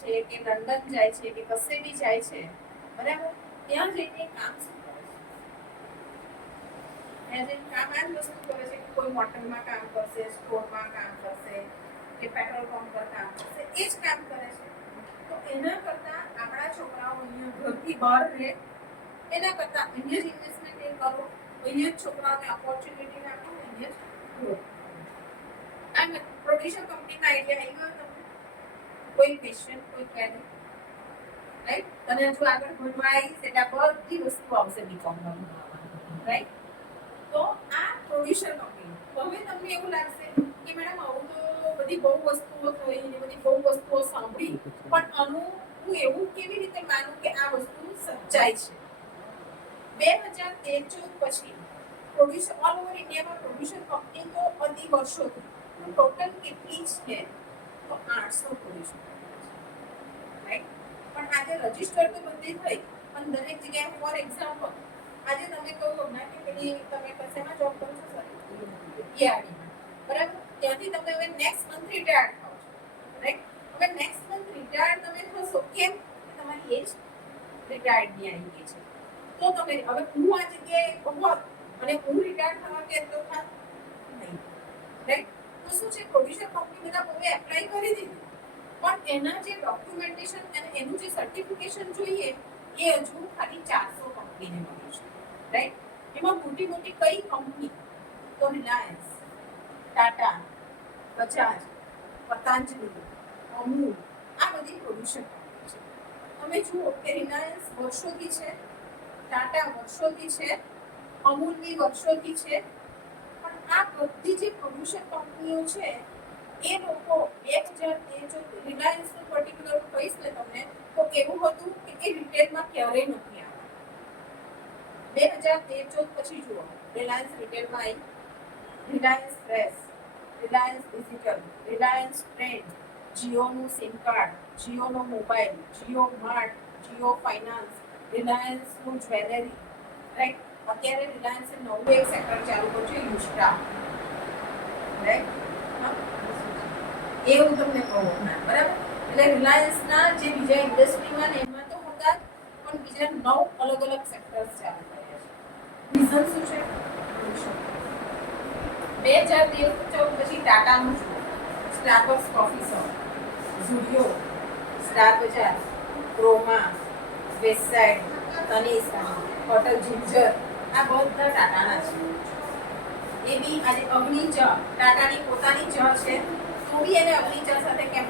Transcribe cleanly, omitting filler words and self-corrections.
જાય છે કે લંડન જાય છે કે કશે બી જાય છે, બરાબર, ત્યાં જઈને કામ શું કરે છે? ત્યાં જઈને કામ આ જ વસ્તુ કરે છે કે કોઈ હોટલમાં કામ કરશે, સ્ટોરમાં કામ કરશે કે પેટ્રોલ પંપ પર કામ કરશે, એ જ કામ કરે છે. તો એના કરતા આપણા છોકરાઓ અહીંયા ઘરથી બહાર રહે, એના કરતા અહીંયા જ ઇન્વેસ્ટમેન્ટ એ કરો, અહીંયા જ છોકરાઓને ઓપોર્ચ્યુનિટી આપો, અહીંયા જ ગ્રો. આમ પ્રોડ્યુસર કંપનીના આઈડિયા આવી ગયો તમને? કોઈ ક્વેશ્ચન, કોઈ ક્વેરી? રાઈટ? તને જો આગળ ભણવા આવીશ એટલે બધી વસ્તુ આવશે બીકોમમાં, રાઈટ? તો આ પ્રોડ્યુસર કંપની. હવે તમને એવું લાગશે કે મેડમ આવું તો બધી બહુ વસ્તુઓ થઈ ને બધી બહુ વસ્તુઓ સાંભળી, પણ આનું હું એવું કેવી રીતે માનું કે આ વસ્તુ સચ્ચાઈ છે? 2013-14 પછી પ્રોડ્યુસર ઓલ ઓવર ઇન્ડિયામાં પ્રોડ્યુસર કંપની તો અતિ વર્ષોથી ટોટલ કેટલી છે? તો 800 પ્રોડ્યુસર, રાઈટ? પણ આજે રજીસ્ટર તો બધી થઈ, પણ દરેક જગ્યાએ ફોર એક્ઝામ્પલ આજે તમે કહો ના કે પેલી તમે કશેમાં જોબ કરો છો સર, ઈઆરડીમાં, બરાબર, ત્યાંથી તમે હવે નેક્સ્ટ મંથ રિટાયર્ડ થાઓ છો, રાઈટ? હવે નેક્સ્ટ મંથ રિટાયર્ડ તમે થશો કેમ? તમારી એજ રિટાયર્ડની આવી ગઈ છે. તો તમે હવે હું આ જગ્યાએ હોત અને હું રિટાયર્ડ થવા કે તો થાત નહીં, રાઈટ? તો શું છે, પ્રોડ્યુસર કંપની બધા બહુ એપ્લાય કરી દીધી, પણ એના જે ડોક્યુમેન્ટેશન અને એનું જે સર્ટિફિકેશન જોઈએ એ હજુ ખાલી 400 કંપનીને મળ્યું છે, રાઈટ? એમાં મોટી મોટી કઈ કંપની? તો રિલાયન્સ, ટાટા, બજાજ, પતંજલિ, અમૂલ, આ બધી પ્રોડ્યુસર કંપની છે. તમે જુઓ કે રિલાયન્સ વર્ષોથી છે, ટાટા વર્ષોથી છે, અમૂલ બી વર્ષોથી છે, પણ આ બધી જે પ્રોડ્યુસર કંપનીઓ છે એ લોકો 2013 રિલાયન્સનું પર્ટિક્યુલર કહીશ ને તમને તો એવું હતું કે એ રિટેલમાં ક્યારેય નથી આવ્યા. 2013-14 પછી જુઓ રિલાયન્સ રિટેલમાં આવી, Reliance fresh, Reliance digital, Reliance trend, જીઓનું સિમ કાર્ડ, જીઓનો mobile, Jio mart, Jio finance, રિલાયન્સનું જ્વેલરી, રાઈટ? અત્યારે રિલાયન્સે નવું એક સેક્ટર ચાલુ કર્યું છે યુસ્ટા, રાઈટ? એ હું તમને કહું ના, બરાબર? એટલે રિલાયન્સના જે બીજા ઇન્ડસ્ટ્રીમાં ને એમાં તો હતા પણ બીજા 9 અલગ અલગ સેક્ટર્સ ચાલુ કર્યા છે. રીઝન શું છે? 2013-14 પછી ટાટાનું જુઓ, Starbucks coffee shop, Zudio, star બજાર, Croma, westside, Tanishq, hotel ginger, આ બધા ટાટાના છે. એ બી આજે અગ્નિ ચા, ટાટાની પોતાની ચા છે, તો બી એને અગ્નિ ચા સાથે કેમ